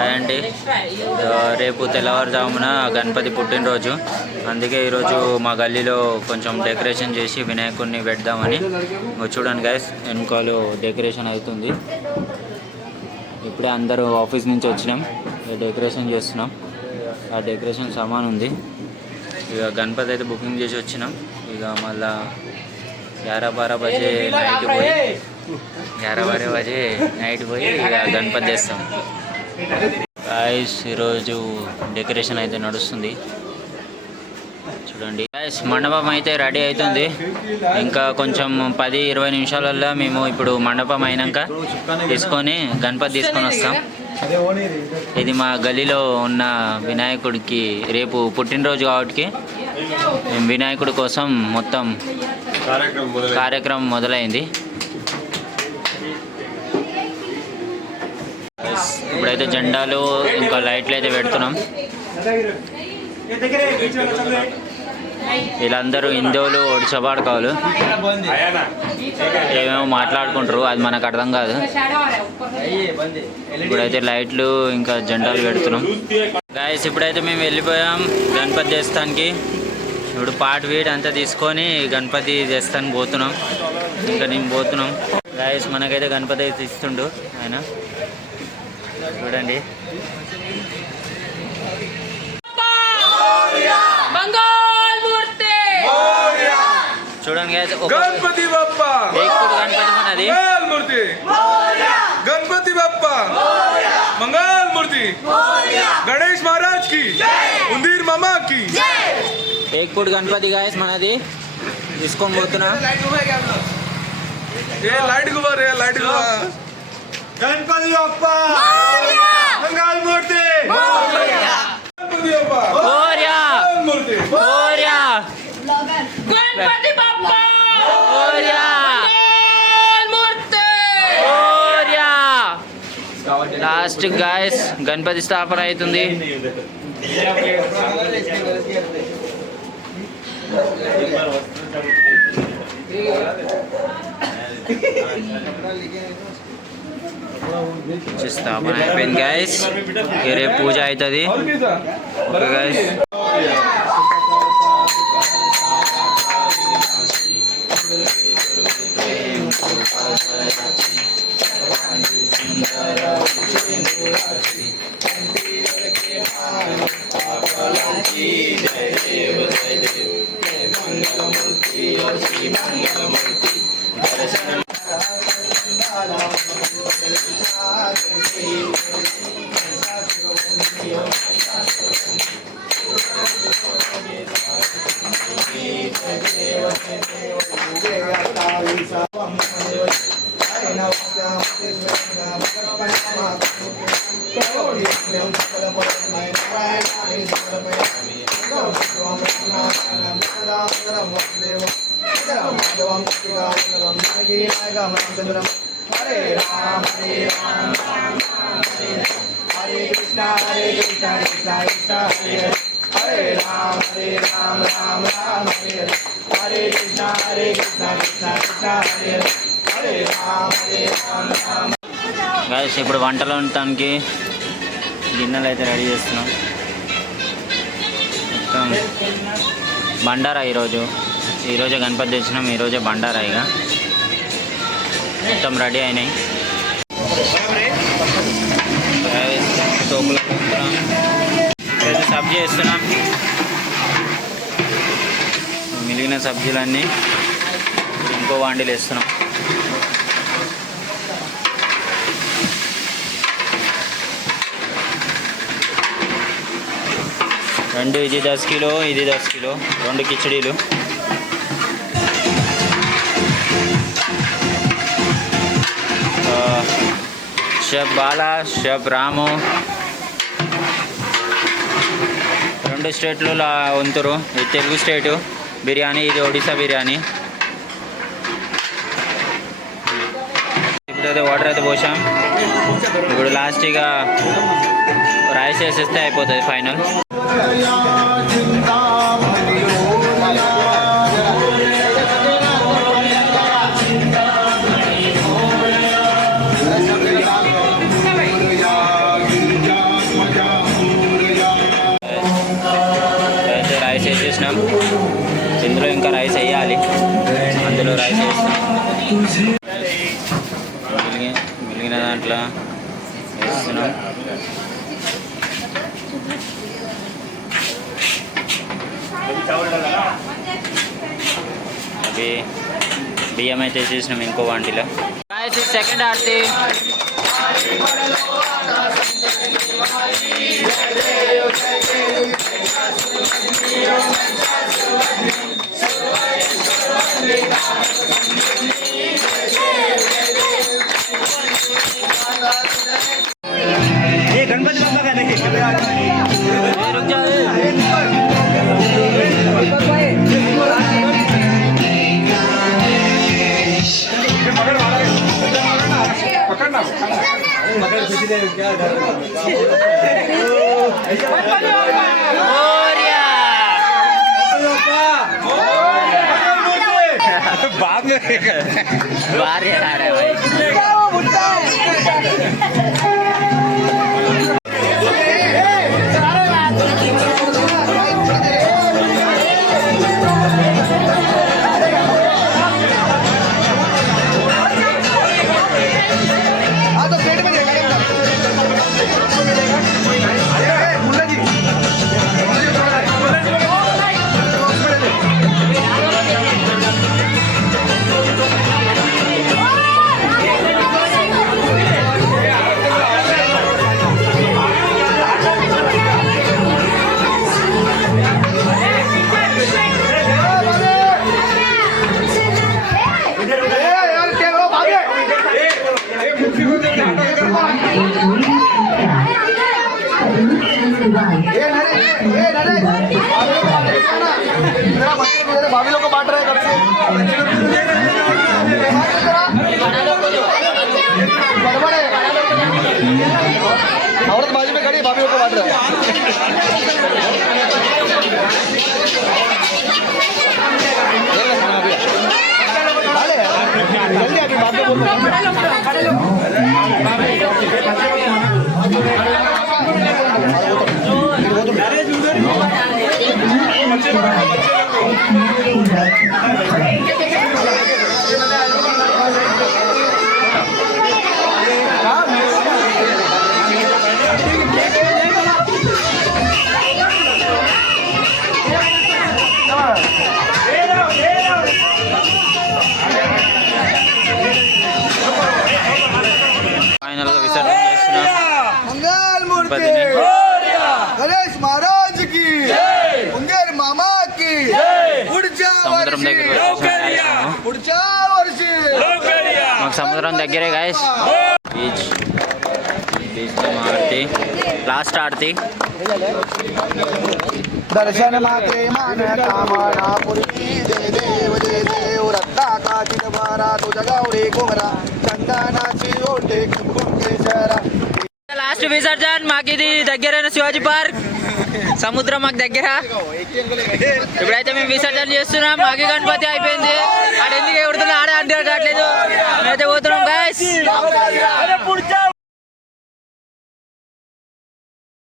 అదండి రేపు తెల్లవారుజామున గణపతి పుట్టినరోజు, అందుకే ఈరోజు మా గల్లీలో కొంచెం డెకరేషన్ చేసి వినాయకుడిని పెడదామని. చూడండి గైస్, వెనుకలు డెకరేషన్ అవుతుంది. ఇప్పుడే అందరూ ఆఫీస్ నుంచి వచ్చినాం, డెకరేషన్ చేస్తున్నాం. ఆ డెకరేషన్ సామాన్ ఉంది. ఇక గణపతి అయితే బుకింగ్ చేసి వచ్చినాం. ఇక మళ్ళా 11-12 బజే నైట్ పోయి ఇక గణపతి చేస్తాం. గాయస్ ఈరోజు డెకరేషన్ అయితే నడుస్తుంది. చూడండి గాయస్, మండపం అయితే రెడీ అవుతుంది. ఇంకా కొంచెం 10-20 నిమిషాలల్లో మేము ఇప్పుడు మండపం అయినాక గణపతి తీసుకొని వస్తాం. ఇది మా గలీలో ఉన్న వినాయకుడికి రేపు పుట్టినరోజు కాబట్టి మేము వినాయకుడి కోసం మొత్తం కార్యక్రమం మొదలైంది. ఇప్పుడైతే జెండాలు ఇంకా లైట్లు అయితే పెడుతున్నాం. వీళ్ళందరూ హిందువులు ఒడిచబాడుకోవాలి, ఏమేమో మాట్లాడుకుంటారు, అది మనకు అర్థం కాదు. ఇప్పుడైతే లైట్లు ఇంకా జెండాలు పెడుతున్నాం. గాయస్ ఇప్పుడైతే మేము వెళ్ళిపోయాం గణపతి దేవస్థానానికి. ఇప్పుడు పాట్ వీడ్ అంతా తీసుకొని గణపతి దేవస్థానానికి పోతున్నాం. ఇంకా నేను పోతున్నాం. గాయస్ మనకైతే గణపతి అయితే ఇస్తుండు ఆయన. చూడండి చూడండి గణపతి బప్పా, గణపతి మనది మూర్తి, గణపతి బప్పా మంగళ మూర్తి, గణేష్ మహారాజ్ కి, ఉందీర్ మామా కి. ఏక్పూట్ గణపతి గాయస్ మనది తీసుకొని పోతున్నా. లైట్ గువా రే, లైట్ గువా. గణపతి బప్పా మంగళ మూర్తి, గణపతి బప్పా ఓరియా మూర్తి, ఓరియా గణపతి బప్పా ఓరియా మూర్తి. ఓరియా. లాస్ట్ గాయస్ గణపతి స్థాపన అవుతుంది. స్థాపన అయిపోయింది గాయస్. రేపు పూజ అవుతుంది. Okay guys. హరే రామ హరే రామ హరే కృష్ణ హరే కృష్ణ కృష్ణ కృష్ణ హరే రామ హరే రామ రామ రామ హరే కృష్ణ హరే కృష్ణ కృష్ణ కృష్ణ హరే రామ హరే రామ రామ. గాయస్ ఇప్పుడు వంటలు ఉండటానికి గిన్నెలు అయితే రెడీ చేస్తున్నాం. మొత్తం బండారా ఈరోజే గణపతి తెచ్చినాం. ఈరోజే బండారా. ఇక మొత్తం రెడీ అయినాయి. సబ్జీ వేస్తున్నాం. మిగిలిన సబ్జీలన్నీ ఇంకో వాండిలు వేస్తున్నాం. రెండు ఇది 10 కిలో, ఇది 10 కిలో, 2 కిచడీలు. షెఫ్ బాలా, షెఫ్ రాము 2 స్టేట్లు వంతురు. ఇది తెలుగు స్టేటు బిర్యానీ, ఇది ఒడిశా బిర్యానీ. ఇప్పుడైతే వాటర్ అయితే పోసాం. ఇప్పుడు లాస్ట్గా రైస్ వేసేస్తే అయిపోతుంది ఫైనల్. వేసేసినాం. ఇందులో ఇంకా రైస్ వేయాలి. అందులో రైస్ వేస్తున్నాం. మిగిలిన దాంట్లో వేస్తున్నాం. అవి బియ్యం అయితే వేసేసినాం ఇంకో వాంటిలో. సెకండ్ ఆర్తి गणपति बाबा का नहीं पकड़ना बाद में बाहर आ रहा है भाई. भाभी लोग को बांट रहे हैं घर से औरत बाजू में खड़ी भाभी लोग को बांट रहे हैं. जल्दी अभी बात बोल ఫైనల్ గా విసర్జన చేస్తున్నాం. मंगलमूर्ति गणेश महाराज की उंगेर मामा की సముద్రం దగ్గర మాకు సముద్రం దగ్గరే గాయస్. బీచ్ ఆరతి లాస్ట్ ఆరతి. दर्शन मात्रे मान कामना पुरी जय देव रत्ना काचिन भारा तुझ गावडे घुमरा चंदनाची ओटे कुंकेश्वरा. లాస్ట్ విసర్జన్ మాకు ఇది దగ్గరైన శివాజీ పార్క్. సముద్రం మాకు దగ్గర. ఇప్పుడైతే మేము విసర్జన చేస్తున్నాం. మాకి గణపతి అయిపోయింది. ఆడ ఎందుకు ఎవడుతున్నా ఆడ అంటే కావట్లేదు. మేమైతే పోతున్నాం గాయస్.